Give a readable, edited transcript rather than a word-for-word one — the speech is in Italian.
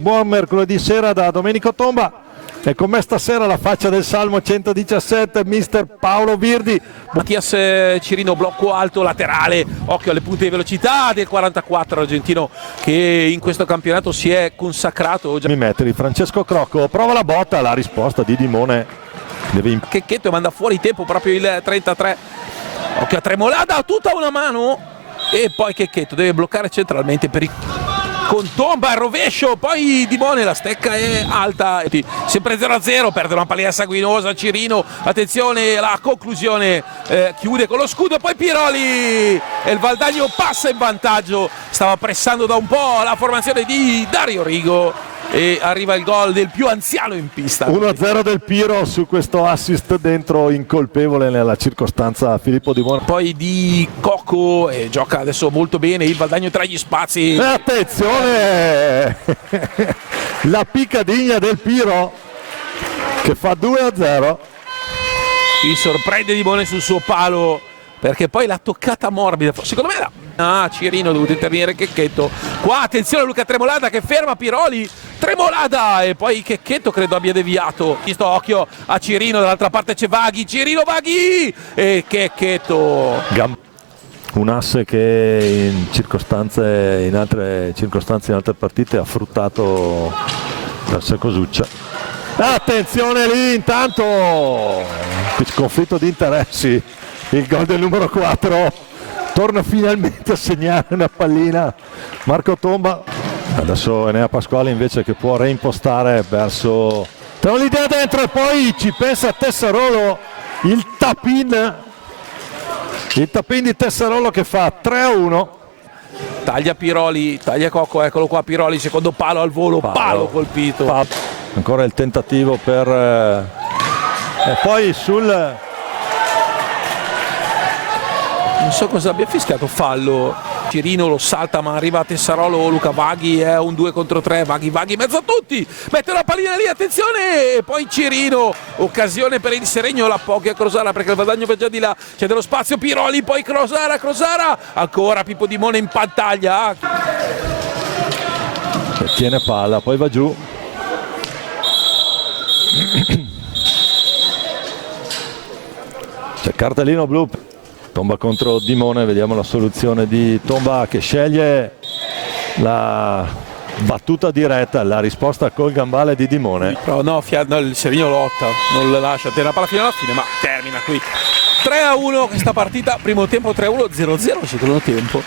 Buon mercoledì sera da Domenico Tomba e con me stasera la faccia del Salmo 117, mister Paolo Virdi. Mattias Cirino, blocco alto laterale, occhio alle punte di velocità del 44 argentino che in questo campionato si è consacrato. Di Francesco Crocco, prova la botta, la risposta di Dimone deve Checchetto manda fuori tempo proprio il 33, occhio a Tremolada, tutta una mano e poi Checchetto deve bloccare centralmente per con Tomba al rovescio, poi Dimone, la stecca è alta, sempre 0-0, perde una pallina sanguinosa Cirino, attenzione, la conclusione chiude con lo scudo, poi Piroli e il Valdagno passa in vantaggio, stava pressando da un po' la formazione di Dario Rigo e arriva il gol del più anziano in pista. 1-0 del Piro su questo assist dentro incolpevole nella circostanza Filippo Dimone. Poi di Cocco gioca adesso molto bene, il Valdagno tra gli spazi. Attenzione! La piccadigna del Piro che fa 2-0. Qui sorprende Dimone sul suo palo perché poi l'ha toccata morbida, secondo me Cirino ha dovuto intervenire Checchetto. Qua attenzione a Luca Tremolada che ferma Piroli, Tremolada e poi Checchetto credo abbia deviato. Visto, occhio a Cirino, dall'altra parte c'è Vaghi, Cirino Vaghi e Checchetto. Un asse che in altre circostanze, in altre partite ha fruttato verso Cosuccia. Attenzione lì intanto, conflitto di interessi, il gol del numero 4. Torna finalmente a segnare una pallina Marco Tomba. Adesso Enea Pasquale invece che può reimpostare verso... Tra l'idea dentro e poi ci pensa Tessarolo, il tap-in di Tessarolo che fa 3-1. Taglia Piroli, taglia Cocco, eccolo qua Piroli, secondo palo al volo, palo colpito. Ancora il tentativo per... e poi sul... Non so cosa abbia fischiato, fallo. Cirino lo salta ma arriva a Tessarolo, Luca Vaghi è un 2 contro 3, Vaghi in mezzo a tutti, mette la pallina lì, attenzione, e poi Cirino, occasione per il Seregno, la poche a Crosara perché il Valdagno va già di là, c'è dello spazio, Piroli, poi Crosara, ancora Pippo Dimone in pantaglia. Tiene palla, poi va giù. C'è cartellino blu. Tomba contro Dimone, vediamo la soluzione di Tomba che sceglie la battuta diretta, la risposta col gambale di Dimone. Però no, il Seregno lotta, non la lascia, tiene la palla fino alla fine, ma termina qui. 3-1 questa partita, primo tempo 3-1, 0-0 secondo tempo.